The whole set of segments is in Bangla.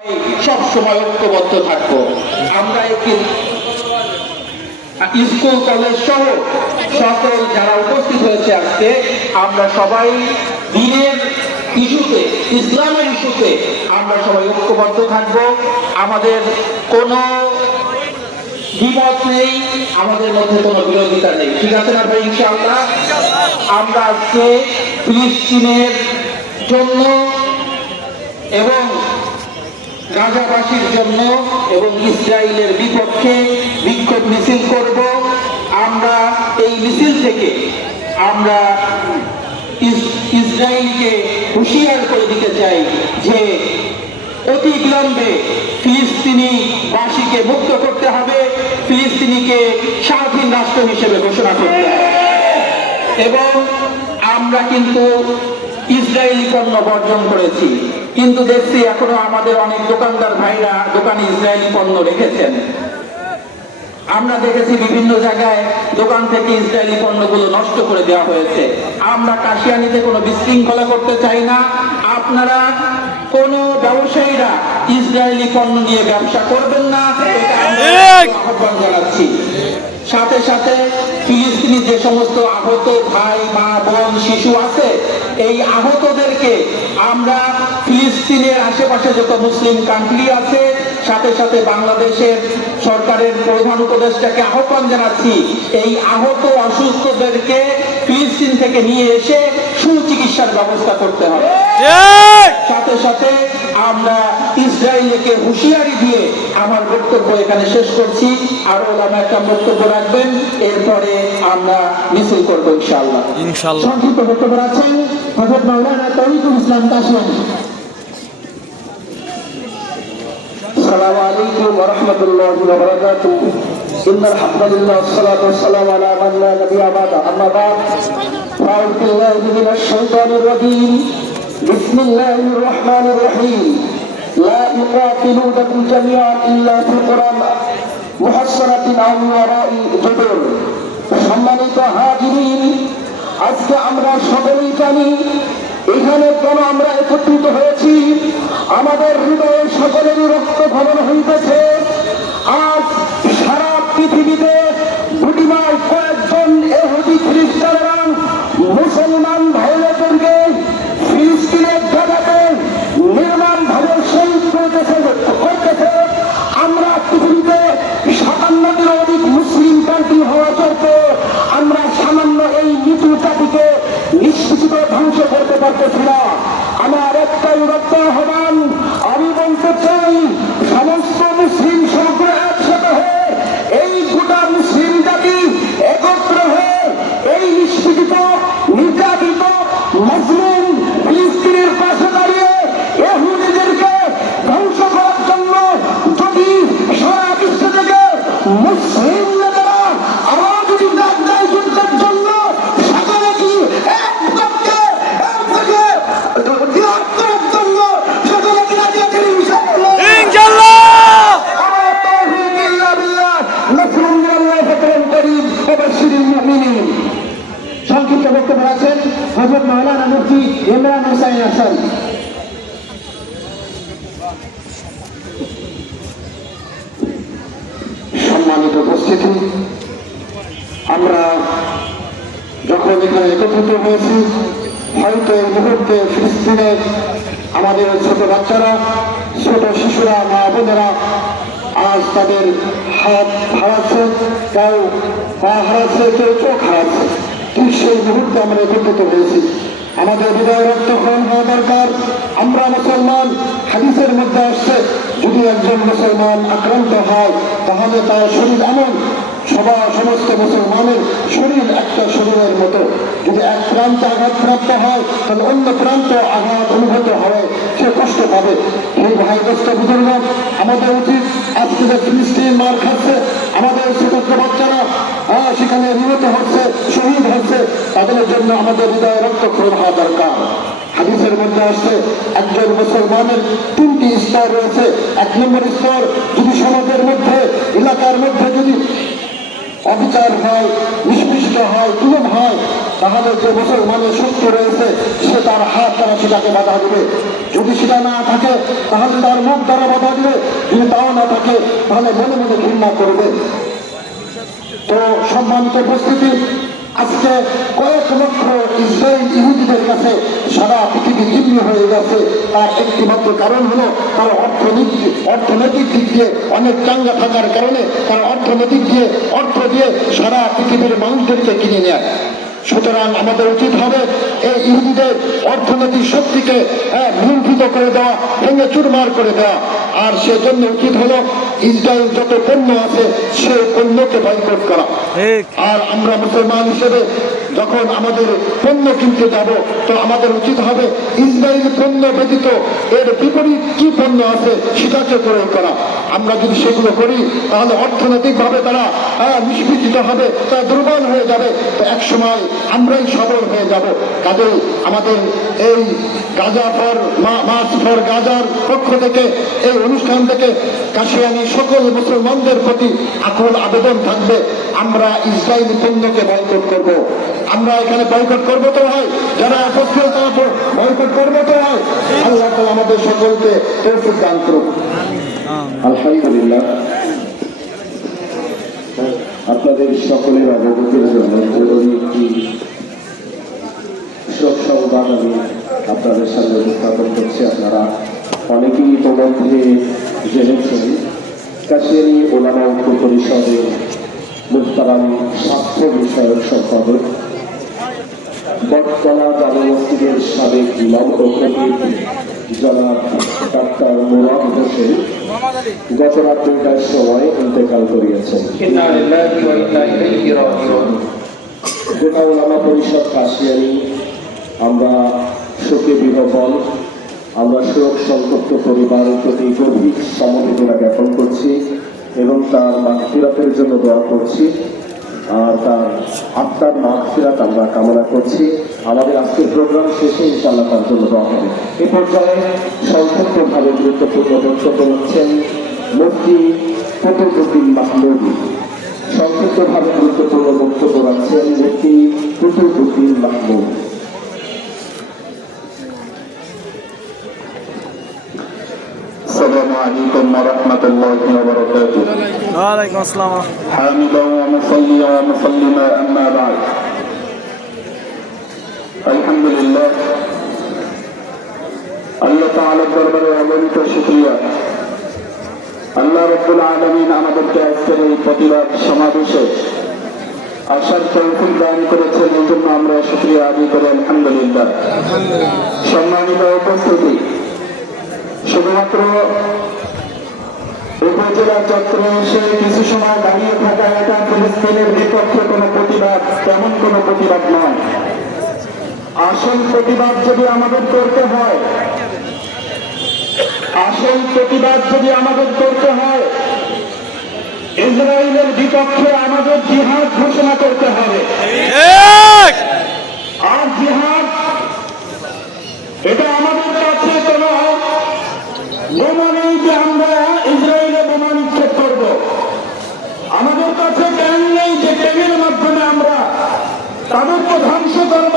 সব সময় ঐক্যবদ্ধ থাকবো। আমরা স্কুল কলেজ সহ সকল যারা উপস্থিত হয়েছে আজকে, আমরা সবাই দিনের ইস্যুতে, ইসলামের ইস্যুতে আমরা সবাই ঐক্যবদ্ধ থাকবো। আমাদের কোনো দ্বিমত নেই, আমাদের মধ্যে কোনো বিরোধিতা নেই, ঠিক আছে না ভাই? ইনশাআল্লাহ আমরা আজকে ফিলিস্তিনের জন্য এবং গাজাবাসীর জন্য এবং ইসরায়েলের বিপক্ষে বিক্ষোভ মিছিল করব। আমরা এই মিছিল থেকে আমরা ইসরায়েলকে হুঁশিয়ার করে দিতে চাই যে অতি বিলম্বে ফিলিস্তিনি বাসীকে মুক্ত করতে হবে, ফিলিস্তিনিকে স্বাধীন রাষ্ট্র হিসেবে ঘোষণা করতে হবে। এবং আমরা কিন্তু ইসরায়েলি পণ্য বর্জন করেছি, কিন্তু দেখছি এখনো আমাদের অনেক দোকানদার ভাইরা দোকানে ইসরায়েলি পণ্য রেখেছেন। আমরা দেখেছি বিভিন্ন জায়গায় দোকান থেকে ইসরায়েলি পণ্যগুলো নষ্ট করে দেওয়া হয়েছে। আমরা কাশিয়ানিতে কোনো বিশৃঙ্খলা করতে চাই না। আপনারা কোন ব্যবসায়ীরা ইসরায়েলি পণ্য নিয়ে ব্যবসা করবেন না, এটা আমরা আহ্বান জানাচ্ছি। সাথে সাথে ফিলিস্তিনি যে সমস্ত আহত ভাই, মা, বোন, শিশু আছে, এই আহতদেরকে আমরা ফিলিস্তিনের আশেপাশে যত মুসলিম কান্ট্রি আছে, সাথে সাথে বাংলাদেশের সরকারের প্রধান উপদেষ্টাকে আহ্বান জানাচ্ছি, এই আহত অসুস্থদেরকে ফিলিস্তিন থেকে নিয়ে এসে সুচিকিৎসার ব্যবস্থা করতে হবে। সাথে সাথে আমরা ইসরায়েলকে হুঁশিয়ারি দিয়ে আমার বক্তব্য এখানে শেষ করছি। আরো ওলামা একটা বক্তব্য রাখবেন, এরপরে আমরা মিছিল করব ইনশাআল্লাহ। সংক্ষিপ্ত বক্তব্য রাখছেন হযরত মাওলানা তৌহিদুল ইসলাম কাশিয়ানী। আসসালামু আলাইকুম ওয়া রাহমাতুল্লাহি ওয়া বারাকাতুহু। ইন্নাল হামদালিল্লাহ ওয়াসসালাতু ওয়াসসালামু আলা মান লা নাবিয়্যা বা'দা, আম্মা বা'দ। আউযু বিল্লাহি মিনাশ শাইতানির রাজীম। বিসমিল্লাহির রাহমানির রহিম। লা ইউকাতিলুনাকুম জামিআন ইল্লা ফি কুরান মুহাসসারাতিন আও মিন ওয়ারাই জুদুর। সম্মানিত হাজিরিন, আজকে আমরা সকলেই জানি এখানে কেন আমরা একত্রিত হয়েছি। আমাদের হৃদয়ে সকলেরই রক্ত ভরণ হইতেছে। আজ সারা পৃথিবীতে বুটিমায় কয়েকজন ইহুদি খ্রিস্টানরা মুসলমান ভাইদেরকে ফিলিস্তিনের জায়গাতে নির্মমভাবে শহীদ করতেছে। আমরা পৃথিবীতে ৫৭টির অধিক মুসলিম কান্ট্রি হওয়া সত্ত্বেও আমরা সামান্য এই নিচু জাতিকে নিষ্পেষিত ধ্বংস করতে পারতেছি না। আমার একটাই রক্ত আহ্বান, আমি বলতে চাই সমস্ত মুসলিম সমগ্র একসাথে হয়ে এই গোটা মুসলিম জাতি একত্র হয়ে এই নিষ্পেষিত নির্যাতিত মুসলিম ফিলিস্তিনের পাশে দাঁড়িয়ে ইহুদিদেরকে ধ্বংস করার জন্য যদি সারা বিশ্ব থেকে মুসলিম নেতারা আবার যদি ডাক দেয় যুদ্ধের জন্য, সকলে কি এক পক্ষে এক থেকে জিহাদ করার জন্য সকলে কি রাজি আছেন? ইনশাআল্লাহ। আমার তাওহীদ ইল্লা বিল্লাহ, নাসরুন মিনাল্লাহি ওয়া ফাতহুন করিম ওয়া বাশশিরিল মুমিনিন। সংক্ষিপ্ত বক্তব্য রাখছেন হযরত মাওলানা মুফতি ইমরান হোসেন হাসান। সম্মানিত উপস্থিতি, আমরা যখন এখানে একত্রিত হয়েছি, হয়তো এই মুহূর্তে ফিলিস্তিনের আমাদের ছোট বাচ্চারা, ছোট শিশুরা, মা বোনেরা আজ তাদের হাত হারাচ্ছে, কেউ পা হারাচ্ছে, কেউ চোখ হারাচ্ছে। ঠিক সেই মুহূর্তে আমরা একত্রিত হয়েছি। আমাদের হৃদয় রক্তক্ষরণ হওয়া দরকার। আমরা মুসলমান, হাদিসের মধ্যে আসছে যদি একজন মুসলমান আক্রান্ত হয় তাহলে তার শরীর এমন সমস্ত মুসলমানের শরীর একটা শরীরের মতো। যদি এক প্রান্তে আঘাতপ্রাপ্ত হয় তাহলে অন্য প্রান্তে আঘাত অনুভূত হবে, সে কষ্ট পাবে। এই ভাইগ্রস্ত বুজুর্গ, আমাদের উচিত আজকে যে ফিলিস্তিন মার খাচ্ছে, আমাদের ছোট বাচ্চারা সেখানে নিহত হচ্ছে, শহীদ হচ্ছে, তাদের জন্য আমাদের হৃদয়ে রক্তক্ষরণ হওয়া দরকার। হাদিসের মধ্যে আসছে একজন মুসলমানের 3টি স্তর রয়েছে। 1 নম্বর স্তর, যদি সমাজের মধ্যে, এলাকার মধ্যে যদি অবিচার হয়, নিষ্পৃষ্ট হয়, জুলুম হয়, তাহলে যে মুসলমানের শক্তি রয়েছে সে তার হাত দ্বারা সেটাকে বাধা দিবে। যদি সেটা না থাকে তাহলে তার মুখ দ্বারা বাধা দিবে, যদি তাও না থাকে তাহলে মনে মনে ঘৃণা করবে। তো সম্মানিত উপস্থিতি, আজকে কয়েক লক্ষ ইসরায়েল ইহুদিদের কাছে সারা পৃথিবী জিম্মি হয়ে গেছে। তার একটি মাত্র কারণ হলো তার অর্থনৈতিক দিক দিয়ে অনেক চাঙ্গা থাকার কারণে তার অর্থনৈতিক দিয়ে অর্থ দিয়ে সারা পৃথিবীর মানুষদেরকে কিনে নেয়। সুতরাং আমাদের উচিত হবে এই ইহুদিদের অর্থনৈতিক শক্তিকে লুণ্ঠিত করে দেওয়া, ভেঙে চুরমার করে দেওয়া। আর সেজন্য উচিত হলো ইসরায়েল যত পণ্য আছে সে পণ্যকে বয়কট করা। আর আমরা মুসলমান হিসেবে যখন আমাদের পণ্য কিনতে যাব তো আমাদের উচিত হবে ইসরায়েল পণ্য ব্যতীত এর বিপরীত কি পণ্য আছে সেটাকে প্রয়োগ করা। আমরা যদি সেগুলো করি তাহলে অর্থনৈতিকভাবে তারা নিষ্পীড়িত হবে, তারা দুর্বল হয়ে যাবে। তো এক সময় আমরাই সবল হয়ে যাব। কাজেই আমাদের এই গাজা ফর মার্চ ফর গাজার পক্ষ থেকে এই অনুষ্ঠান থেকে কাশিয়ানি সকল মুসলমানদের প্রতি আকুল আবেদন থাকবে, আমরা ইসরায়েলি পণ্যকে বয়কট করব। আমরা এখানে বয়কট করবো তো হয়, যারা উপস্থিত তারা বয়কট করবো তো হয়। আল্লাহ তাআলা আমাদের সকলকে তৌফিক দান করুন। আলহামদুলিল্লাহ, আপনাদের সকলের অবগতির জন্য জরুরি একটি শোক সংবাদ আমি আপনাদের সামনে উপস্থাপন করছি। আপনারা অনেকেই ইতিমধ্যে জেনেছেন, কাশিয়ানী ওলামা ঐক্য পরিষদের মুহতারাম স্বাস্থ্য বিষয়ক সম্পাদক বটতলা জামে মসজিদের সাবেক ইমাম ও খতিব জনাব ডাক্তার মুরাদ হোসেন গত রাত ৩টার সময় ইন্তেকাল করিয়েছেন। গোটা ওলামা পরিষদ কাশিয়ানী আমরা শোকে বিহ্বল, আমরা শোক সংতপ্ত পরিবারের প্রতি গভীর সমবেদনা জ্ঞাপন করছি এবং তার মাগফিরাতের জন্য দোয়া করছি। আর তার আত্মার মাগফিরাত আমরা কামনা করছি। আমাদের আজকের প্রোগ্রাম শেষে ইনশাআল্লাহ তার জন্য দোয়া হবে। এই পর্যায়ে সংক্ষিপ্তভাবে গুরুত্বপূর্ণ বক্তব্য রাখছেন মুফতি কুতুবউদ্দিন মাহমুদী। সংক্ষিপ্তভাবে গুরুত্বপূর্ণ বক্তব্য রাখছেন মুফতি কুতুবউদ্দিন মাহমুদী। السلام عليكم ورحمة الله وبركاته. وعليكم السلام. حامدا ومصليا ومسلما أما بعد. الحمد لله. আল্লাহ তাআলার দরবারে অগণিত শুকরিয়া। আল্লাহ রাব্বুল আলামিন আমাদেরকে আজকের এই প্রতিবাদ সমাবেশে আসার তৌফিক দান করেছেন, এই জন্য আমরা শুকরিয়া আদায় করি আলহামদুলিল্লাহ। সম্মানিত উপস্থিতি, শুধুমাত্র উপজেলা চত্বরে এসে কিছু সময় দাঁড়িয়ে থাকা এটা ফিলিস্তিনের বিপক্ষে কোনো প্রতিবাদ, তেমন কোনো প্রতিবাদ নয়। আসল প্রতিবাদ যদি আমাদের করতে হয়, ইসরায়েলের বিপক্ষে আমাদের জিহাদ ঘোষণা করতে হবে। আর জিহাদ এটা আমাদের কাছে কোনো বোমা নেই যে আমরা ইসরায়েলে বোমা নিক্ষেপ করব। আমাদের কাছে ট্যাঙ্ক নেই যে ট্যাঙ্কের মাধ্যমে আমরা তাদেরকে ধ্বংস করব।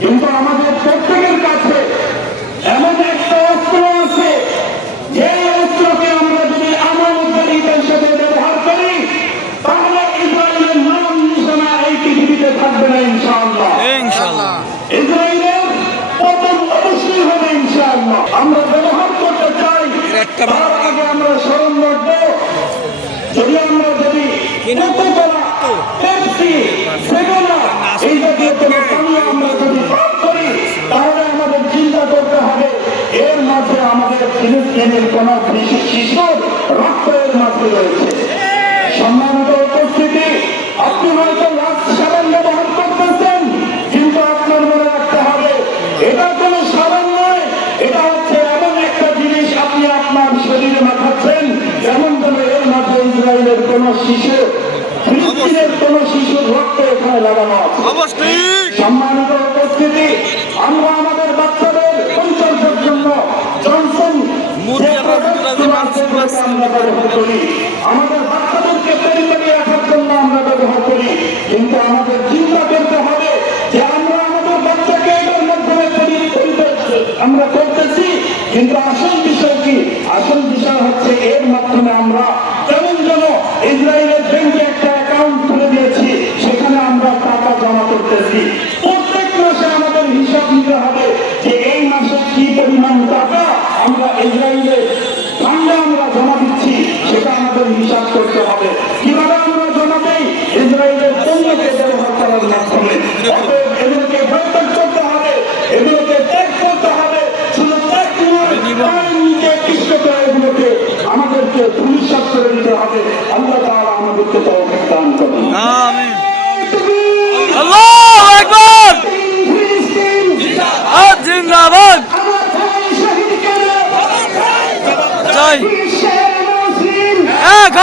কিন্তু আমাদের প্রত্যেকের কাছে এমন একটা অস্ত্র আছে, যে অস্ত্রকে আমরা যদি আমানতদারিতার সাথে ব্যবহার করি তাহলে ইসরায়েলের নাম নিশানা এই পৃথিবীতে থাকবে না ইনশাআল্লাহ। ইসরায়েলের পতন অবশ্যই হবে ইনশাআল্লাহ। আমরা ব্যবহার করতে চাই, তার আগে আমরা স্মরণ রাখব, যদি কোকাকোলা, পেপসি, সেভেনা এই জাতীয় কোনো পানীয় আমরা যদি পান করি তাহলে আমাদের চিন্তা করতে হবে এর মাঝে আমাদের ফিলিস্তিনের কোন শিশুর রক্ত এর মাঝে রয়েছে। সম্মানিত উপস্থিতি, আপনি হয়তো লাক্স সাবান ব্যবহার করতেছেন, কিন্তু আপনার মনে রাখতে হবে এটা কোনো সাবান নয়, এটা হচ্ছে এমন একটা জিনিস আপনি আপনার শরীরে মাখাচ্ছেন যেমন যেন এর মাঝে ইসরায়েলের কোন শিশু, ফিলিস্তিনের কোন শিশুর রক্ত এখানে লাগানো আছে। সম্মানিত উপস্থিতি, আমরা আমাদের বাচ্চাদের পরিচর্যার জন্য জনসন আমরা ব্যবহার করি, আমাদের বাচ্চাদেরকে পেরিপেরি রাখার জন্য আমরা ব্যবহার করি, কিন্তু আমাদের চিন্তা করতে হবে আমরা করতেছি, কিন্তু আসল বিষয় কি? আসল বিষয় হচ্ছে এর মাধ্যমে আমরা কেমন যেন ইসরায়েলের ব্যাংকে একটা অ্যাকাউন্ট খুলে দিয়েছি, সেখানে আমরা টাকা জমা করতেছি। প্রত্যেক মাসে আমাদের হিসাব নিতে হবে যে এই মাসে কি পরিমাণ টাকা আমরা ইসরায়েলের ফান্ডে আমরা জমা দিচ্ছি, সেটা আমাদের হিসাব করতে হবে। কিভাবে আমরা জমা দেই? ইসরায়েলের পণ্যকে ব্যবহার করার মাধ্যমে। অতএব এগুলোকে বয়কট করতে হবে, এগুলোকে ত্যাগ করতে হবে। শুধু ত্যাগ নয়, আইনকে পিষ্ট করে এগুলোকে আমাদেরকে ভবিষ্যৎ করে দিতে হবে। আল্লাহ তাআলা আমাদেরকে তৌফিক দান করুন। আমিন। আল্লাহু আকবার। ফিলিস্তিন জিন্দাবাদ। আমার ভাই শহীদ কেন জয় বিশ্বের মুসলিম এক